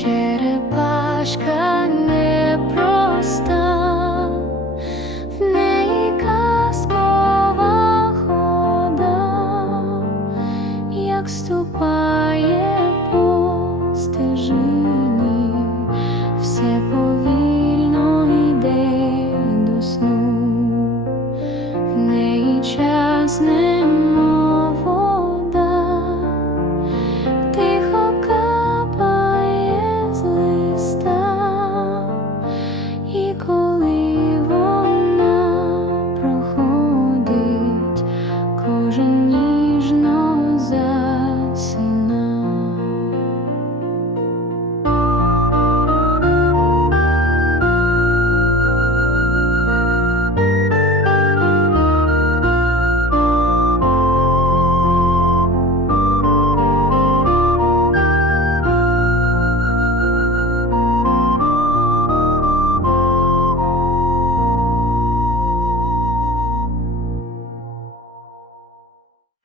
Черепашка непроста, в неї казкова хода, як ступає по стежині, все повільно йде до сну, в неї час немає. коли вона проходить кожен.